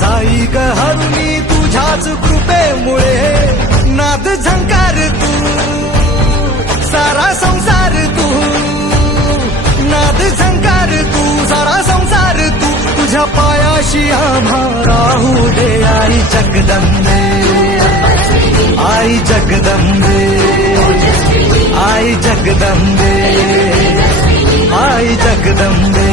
जाई ग हरुणी तुझ्याच कृपेमुळे नाद झंकार तू सारा संसार तू नाद झंकार तू सारा संसार तू तुझ्या पायाशी आम्हा राहू दे आई जगदंबे आई जगदंबे आई जगदंबे आई जगदंबे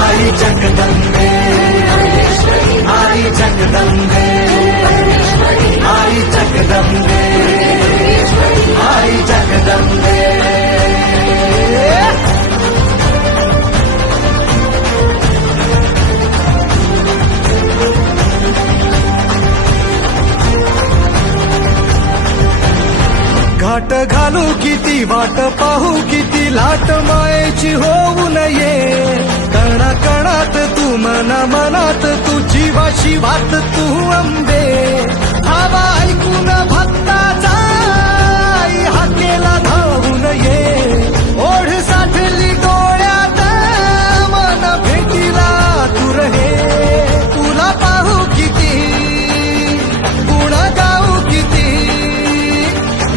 आई जगदंबे आई जगदंबे आई जगदंबे आई जगदंबे घाट घालू किती वाट पाहू किती लाट मायेची होऊ नये कणा कणात तू मना मनात तू जीवाची वाट तू अंबे हवा ऐकून भक्ताचा आई हाकेला धावून ये ओढ साठली डोळ्यात मन भेटीला तू रहे तुला पाहू किती गुण गाऊ किती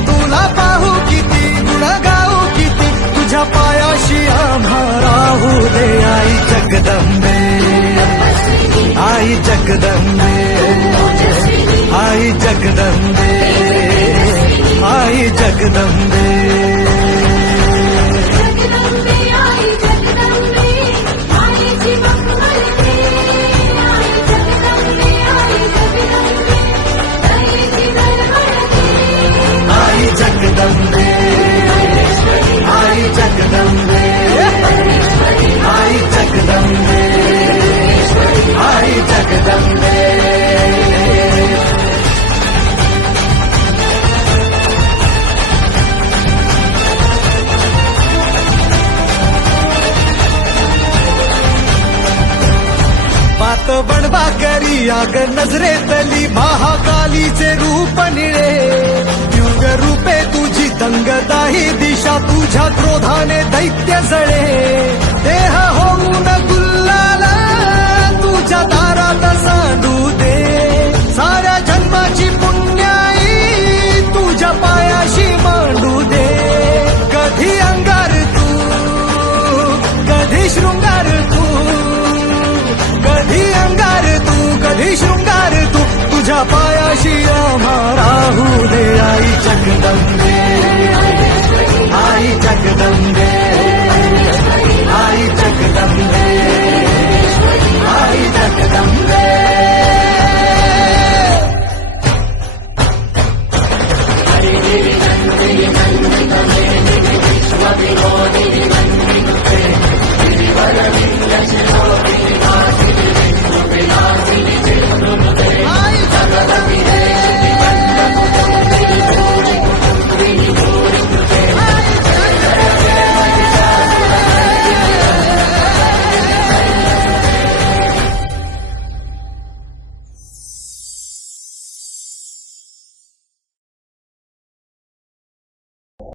तुला पाहू किती गुण गाऊ किती तुझ्या पायाशी आम्हा राहू दे आई जगदंबे आई जगदंबे आई जगदंबे आई जगदंबे आई जगदंबे आई जगदंबे आई जगदंबे आई जगदंबे पात बनवा करी आग नजरेतली महाकालीचे रूप निळे दिव्य रूपे तुझी तंगदाही दिशा तुझ्या क्रोधाने दैत्य जळे देह होऊन गुल्लाला तुझ्या दारात सांडू दे साऱ्या जन्माची पुण्याई तुझ्या पायाशी मांडू दे कधी अंगार तू कधी शृंगार तू कधी अंगार तू कधी शृंगार तू तुझ्या पायाशी आम्हा राहू दे आई जगदंबे